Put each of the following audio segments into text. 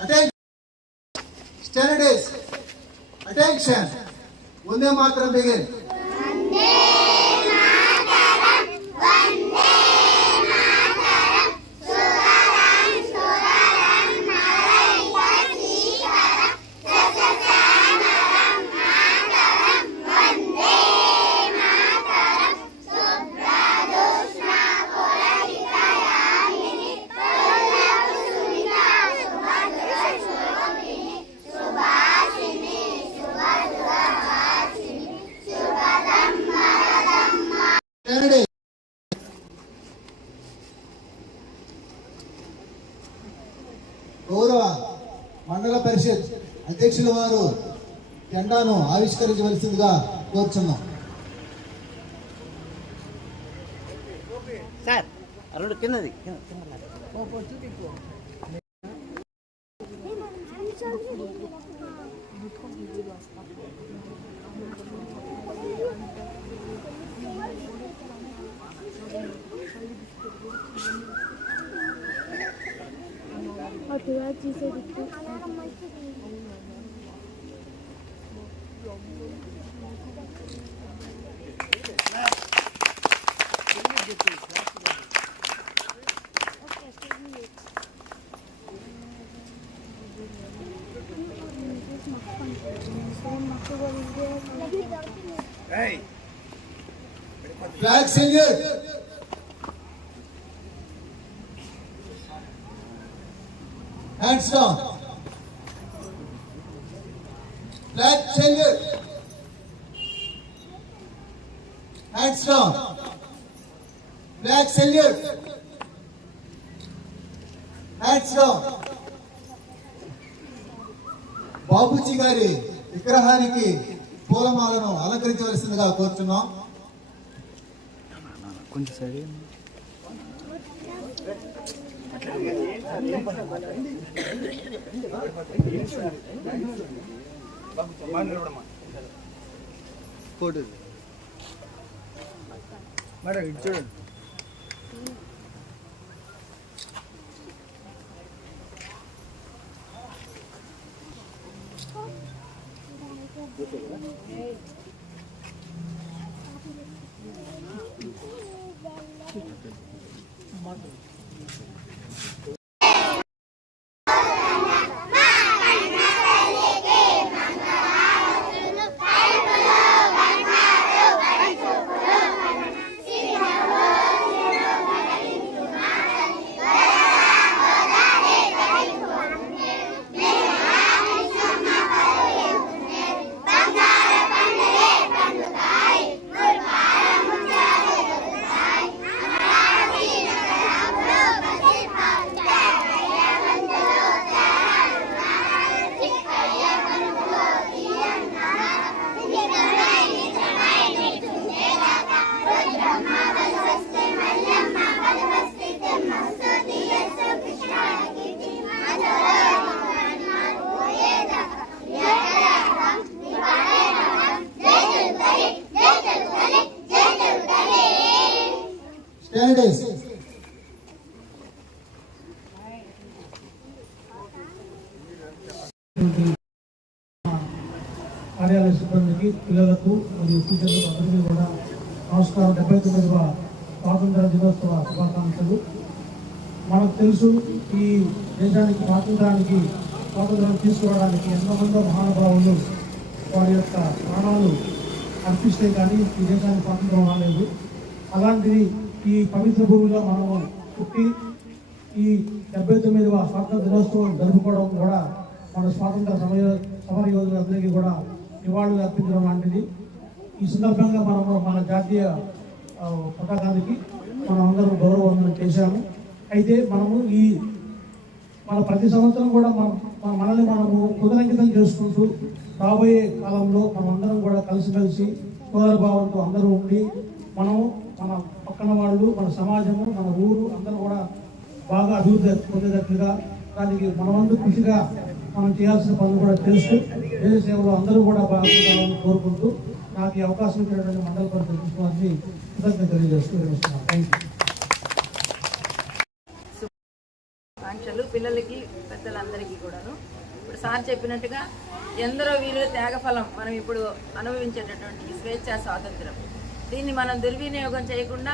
Attention standardise attention ಒಂದೇ ಮಾತ್ರ begin అధ్యక్షుల వారు జెండాను ఆవిష్కరించవలసిందిగా కోరుచున్నాం సార్ రెండు కిందది కింద अठरा चीजें दिखती flag salute hands down flag salute hands down flag salute hands down Babuji గారి విగ్రహానికి పూలమాలను అలంకరించవలసిందిగా కోరుతున్నాం కొంచెం సరే ఫోటో మేడం ఇటు చూడండి. model. కార్యాలయ సిబ్బందికి పిల్లలకు మరియు టీచర్లకు అందరికీ కూడా నమస్కారం. డెబ్బై తొమ్మిదవ స్వాతంత్ర దినోత్సవ శుభాకాంక్షలు. మనకు తెలుసు ఈ దేశానికి స్వాతంత్రానికి స్వాతంత్రం తీసుకోవడానికి ఎంతమందో మహానుభావులు వారి యొక్క ప్రాణాలు అర్పిస్తే కానీ ఈ దేశానికి స్వాతంత్రం రాలేదు. అలాంటిది ఈ పవిత్ర భూమిలో మనము పుట్టి ఈ డెబ్బై తొమ్మిదవ స్వాతంత్ర దినోత్సవం జరుపుకోవడం కూడా మన స్వాతంత్ర సమయ సమర యోధులందరికీ కూడా నివాళులు అర్పించడం లాంటిది. ఈ సందర్భంగా మనము మన జాతీయ పతాకానికి మనం అందరూ గౌరవం చేశాము. అయితే మనము ఈ మన ప్రతి సంవత్సరం కూడా మనం మనల్ని మనము పునరంకితం చేసుకుంటూ రాబోయే కాలంలో మనం కూడా కలిసిమెలిసి సోదరభావంతో అందరూ ఉండి మనము మన పక్కన వాళ్ళు మన సమాజము మన ఊరు అందరూ కూడా బాగా అభివృద్ధి పొందేటట్లుగా దానికి మనమందు కృషిగా మనం చేయాల్సిన పనులు కూడా తెలుసు. దేశ సేవలో అందరూ కూడా బాగుండాలని కోరుకుంటూ నాకు ఈ అవకాశం ఇచ్చినటువంటి మండల పరిషత్ వారిని కృతజ్ఞత తెలియజేస్తూ విరమిస్తున్నాను థ్యాంక్ యూ ఆంక్షలు పిల్లలకి పెద్దలందరికీ కూడాను. ఇప్పుడు సార్ చెప్పినట్టుగా ఎందరో వీరు త్యాగఫలం మనం ఇప్పుడు అనుభవించేటటువంటి ఈ స్వేచ్ఛా స్వాతంత్రం. దీన్ని మనం దుర్వినియోగం చేయకుండా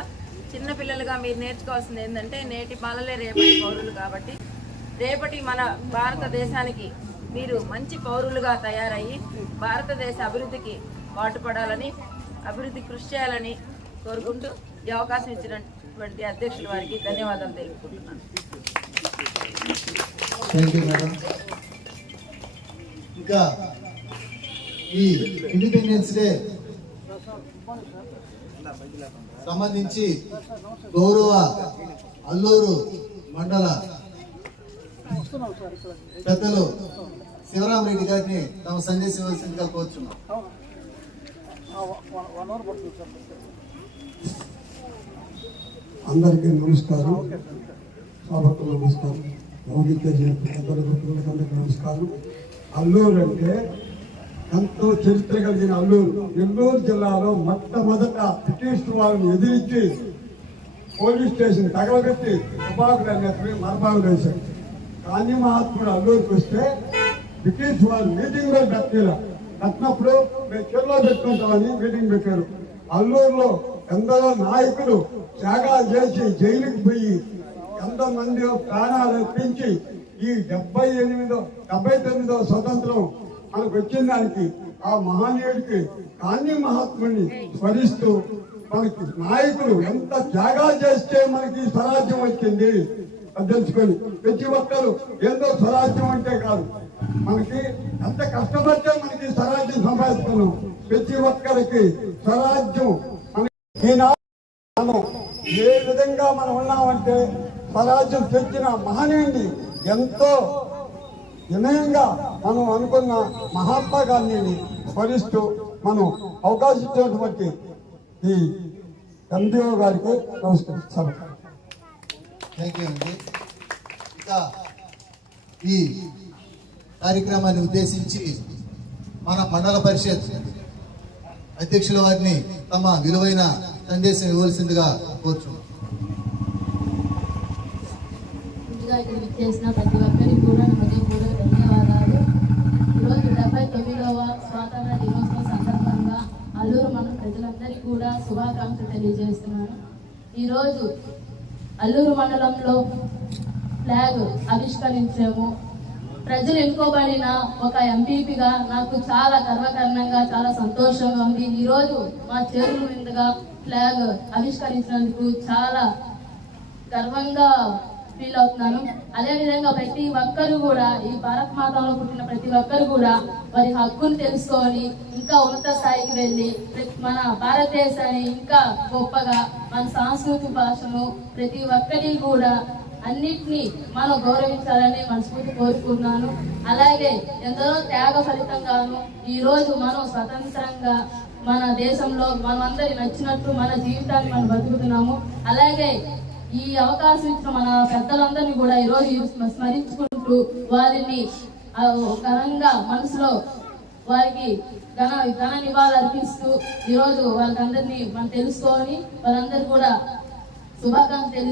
చిన్నపిల్లలుగా మీరు నేర్చుకోవాల్సింది ఏంటంటే నేటి బాలలే రేపటి పౌరులు కాబట్టి రేపటి మన భారతదేశానికి మీరు మంచి పౌరులుగా తయారయ్యి భారతదేశ అభివృద్ధికి పాటుపడాలని అభివృద్ధి కృషి చేయాలని కోరుకుంటూ ఈ అవకాశం ఇచ్చినటువంటి అధ్యక్షుల వారికి ధన్యవాదాలు తెలుపుకుంటున్నాను. ఇంకా ఈ ఇండిపెండెన్స్ డే సంబంధించి గౌరవ అల్లూరు మండల పెద్దలు శివరామరెడ్డి గారిని తమ సందేశం ఇవ్వాల్సిందిగా కోరుచున్నాం. అందరికీ నమస్కారం. సభకు నమస్కారం. ఎవరికైతే అందరికీ నమస్కారం. అల్లూరు అంటే ఎంతో చరిత్ర కలిగిన అల్లూరు. నెల్లూరు జిల్లాలో మొట్టమొదట బ్రిటిష్ వాళ్ళని ఎదిరించి పోలీస్ స్టేషన్ తగలబెట్టి తుపాకులు అన్నట్టు మరబాబు వేశారు. గాంధీ మహాత్ముడు అల్లూరికి వస్తే బ్రిటిష్ వాళ్ళు మీటింగ్లో పెట్టిలా పెట్టినప్పుడు మేము చెల్లో పెట్టుకుంటామని మీటింగ్ పెట్టారు. అల్లూరులో ఎందరో నాయకులు త్యాగాలు చేసి జైలుకి పోయి ఎంతో మంది ప్రాణాలు అర్పించి ఈ డెబ్బై ఎనిమిదో డెబ్బై తొమ్మిదో స్వతంత్రం మనకు వచ్చిన దానికి ఆ మహనీయుడికి గాంధీ మహాత్ముని స్మరిస్తూ మనకి నాయకులు ఎంత త్యాగాలు చేస్తే మనకి స్వరాజ్యం వచ్చింది. అది తెలుసుకొని ప్రతి ఒక్కరు ఏందో స్వరాజ్యం అంటే కాదు. మనకి ఎంత కష్టపడితే మనకి స్వరాజ్యం సంపాదిస్తున్నాం. ప్రతి ఒక్కరికి స్వరాజ్యం మనం ఏ విధంగా మనం ఉన్నామంటే స్వరాజ్యం తెచ్చిన మహనీయుని ఎంతో వినయంగా మనం అనుకున్న మహాత్మా గాంధీని స్మరిస్తూ మనం అవకాశం ఇచ్చినటువంటి ఈ ఎండిఓ గారికి నమస్కరిస్తాను థ్యాంక్ యూ అండి ఇంకా ఈ కార్యక్రమాన్ని ఉద్దేశించి మన మండల పరిషత్ అధ్యక్షుల వారిని తమ విలువైన సందేశం ఇవ్వాల్సిందిగా కోరుచున్నాం. ముందుగా ఇక్కడ విచ్చేసిన ప్రతి ఒక్కరికి కూడా హృదయపూర్వక ధన్యవాదాలు. ఈరోజు డెబ్బై తొమ్మిదవ స్వాతంత్ర దినోత్సవం సందర్భంగా అల్లూరు మన ప్రజలందరికీ కూడా శుభాకాంక్షలు తెలియజేస్తున్నాను. ఈరోజు అల్లూరు మండలంలో ఫ్లాగ్ ఆవిష్కరించాము. ప్రజలు ఎన్నుకోబడిన ఒక ఎంపీపీగా నాకు చాలా గర్వకారణంగా చాలా సంతోషంగా ఉంది. ఈరోజు మా చేరుల మీదుగా ఫ్లాగ్ ఆవిష్కరించినందుకు చాలా గర్వంగా ఫీల్ అవుతున్నాను. అదేవిధంగా ప్రతి ఒక్కరు కూడా ఈ భారత మాతంలో పుట్టిన ప్రతి ఒక్కరు కూడా వారి హక్కును తెలుసుకొని ఇంకా ఉన్నత స్థాయికి వెళ్ళి మన భారతదేశాన్ని ఇంకా గొప్పగా మన సాంస్కృతిక భాషను ప్రతి ఒక్కరిని కూడా అన్నిటినీ మనం గౌరవించాలని మనస్ఫూర్తి కోరుకున్నాను అలాగే ఎందరో త్యాగ ఫలితంగాను ఈరోజు మనం స్వతంత్రంగా మన దేశంలో మనమందరి నచ్చినట్టు మన జీవితాన్ని మనం బతుకుతున్నాము. అలాగే ఈ అవకాశం ఇచ్చిన మన పెద్దలందరినీ కూడా ఈ రోజు స్మరించుకుంటూ వారిని ఘనంగా మనసులో వారికి ఘన ఘన నివాళులు అర్పిస్తూ ఈరోజు వాళ్ళందరినీ మనం తెలుసుకొని వాళ్ళందరూ కూడా శుభాకాంక్షలు